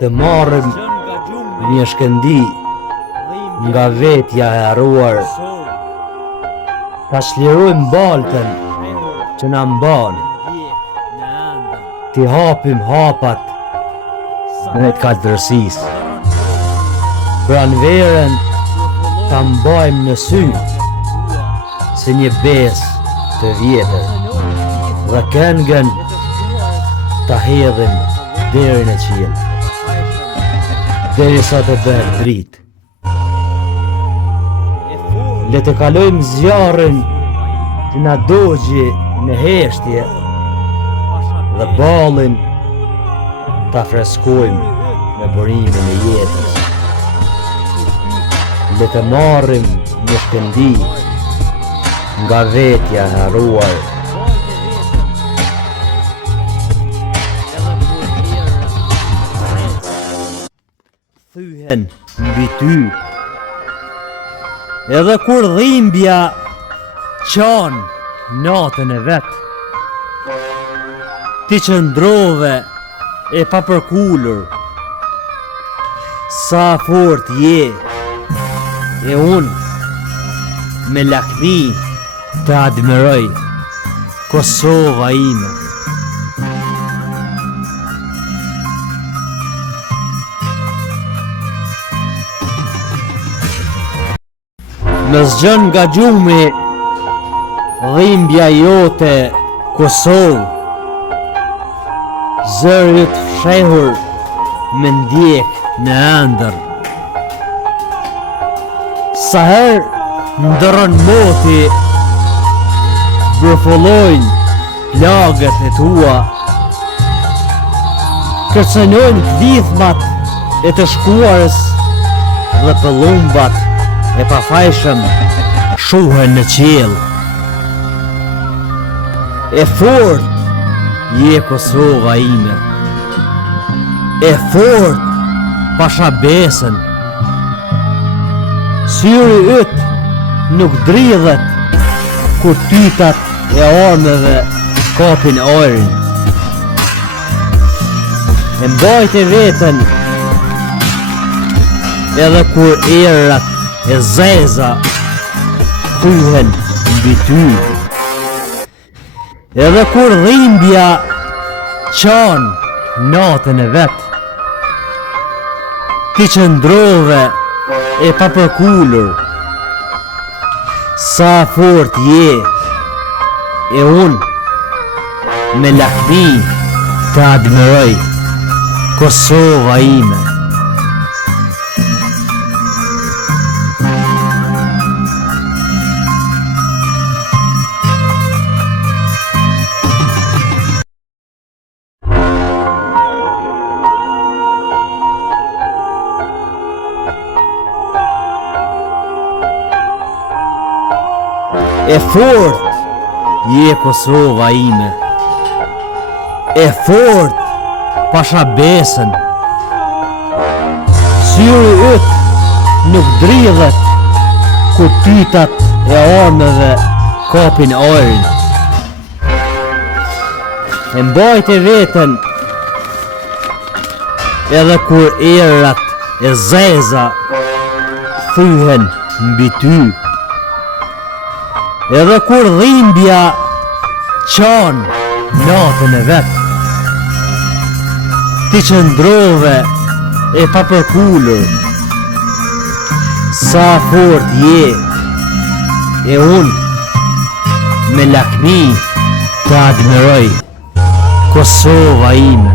të marrëm një shkëndi nga vetja e harruar, ta shlirojmë baltën që na mban, ti hapim hapat në të kaltërësisë, pranverën ta mbajmë në sy si një besë të vjetër, dhe këngën ta hedhim deri në qiell, derisa të bëhet dritë. Le të kalojmë zjarrin që na dogji në heshtje dhe ballin ta freskojmë me burimin e jetës. Le të marrim një shkëndi nga vetja e harruar. Thyhen mbi ty, edhe kur dhimbja qan natën e vet, ti qëndrove e papërkullur, sa fort je, e unë me lakmi të admiroj Kosova ime. Në zgjën nga gjumi dhimbja jote Kosovë, zërit fshehur me ndjek në ëndër. Sa herë ndërron moti, brëfollojnë plagët e tua, kërcënojnë lidhmat e të shkuarës dhe pëllumbat e pafajshëm shuhen në qiell. E fort je Kosova ime, e fort pasha besën, syri yt nuk dridhet kur tytat e armëve kapin ajrin. E mbajte veten edhe kur errat e zeza thyhen mbi ty, edhe kur dhimbja qan natën e vet, ti qëndrove e papërkullur, sa fort je, e unë me lakmi të admiroj Kosova ime. E fort je Kosova ime, e fort pasha besën, syri yt nuk dridhet kur tytat e armëve kapin ajrin. E mbajte veten edhe kur errat e zeza thyhen mbi ty, edhe kur dhimbja qan natën e vet, ti qëndrove e papërkullur, sa fort je, e unë me lakmi të admiroj Kosova ime.